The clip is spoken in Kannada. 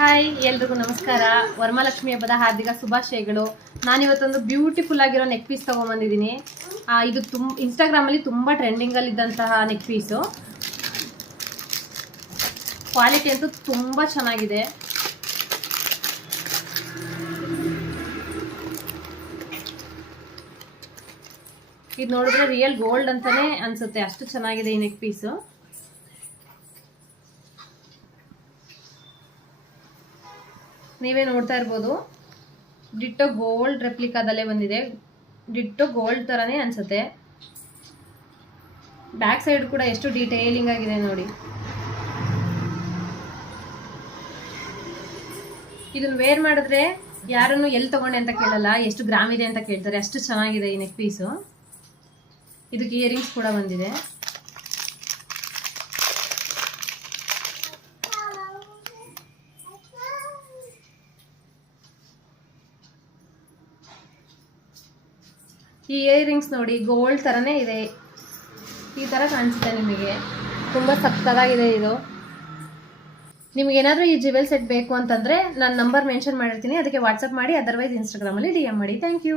ಹಾಯ್ ಎಲ್ರಿಗೂ ನಮಸ್ಕಾರ. ವರಮಹಾಲಕ್ಷ್ಮಿ ಹಬ್ಬದ ಹಾರ್ದಿಕ ಶುಭಾಶಯಗಳು. ನಾನಿವತ್ತೊಂದು ಬ್ಯೂಟಿಫುಲ್ ಆಗಿರೋ ನೆಕ್ ಪೀಸ್ ತೊಗೊಂಬಂದಿದ್ದೀನಿ. ಇದು ಇನ್ಸ್ಟಾಗ್ರಾಮಲ್ಲಿ ತುಂಬ ಟ್ರೆಂಡಿಂಗಲ್ಲಿದ್ದಂತಹ ನೆಕ್ ಪೀಸು. ಕ್ವಾಲಿಟಿ ಅಂತೂ ತುಂಬ ಚೆನ್ನಾಗಿದೆ. ಇದು ನೋಡಿದ್ರೆ ರಿಯಲ್ ಗೋಲ್ಡ್ ಅಂತಾನೆ ಅನ್ಸುತ್ತೆ, ಅಷ್ಟು ಚೆನ್ನಾಗಿದೆ ಈ ನೆಕ್ ಪೀಸು. ನೀವೇ ನೋಡ್ತಾ ಇರ್ಬೋದು, ಡಿಟ್ಟೋ ಗೋಲ್ಡ್ ರೆಪ್ಲಿಕಾದಲ್ಲೇ ಬಂದಿದೆ. ಡಿಟ್ಟೋ ಗೋಲ್ಡ್ ತರನೇ ಅನ್ಸುತ್ತೆ. ಬ್ಯಾಕ್ ಸೈಡ್ ಕೂಡ ಎಷ್ಟು ಡೀಟೇಲಿಂಗ್ ಆಗಿದೆ ನೋಡಿ. ಇದನ್ನ ವೇರ್ ಮಾಡಿದ್ರೆ ಯಾರನ್ನು ಎಲ್ಲಿ ತಗೊಂಡೆ ಅಂತ ಕೇಳಲ್ಲ, ಎಷ್ಟು ಗ್ರಾಮ್ ಇದೆ ಅಂತ ಕೇಳ್ತಾರೆ, ಅಷ್ಟು ಚೆನ್ನಾಗಿದೆ ಈ ನೆಕ್ ಪೀಸು. ಇದಕ್ಕೆ ಇಯರಿಂಗ್ಸ್ ಕೂಡ ಬಂದಿದೆ. ಈ ಇಯರಿಂಗ್ಸ್ ನೋಡಿ, ಗೋಲ್ಡ್ ಥರನೇ ಇದೆ. ಈ ಥರ ಕಾಣಿಸುತ್ತೆ ನಿಮಗೆ. ತುಂಬ ಸಕ್ಕತ್ತಾಗಿದೆ ಇದು. ನಿಮಗೇನಾದರೂ ಈ ಜ್ಯುವೆಲ್ ಸೆಟ್ ಬೇಕು ಅಂತಂದರೆ ನಾನು ನಂಬರ್ ಮೆನ್ಷನ್ ಮಾಡಿರ್ತೀನಿ, ಅದಕ್ಕೆ ವಾಟ್ಸಪ್ ಮಾಡಿ, ಅದರ್ವೈಸ್ ಇನ್ಸ್ಟಾಗ್ರಾಮಲ್ಲಿ DM ಮಾಡಿ. Thank you.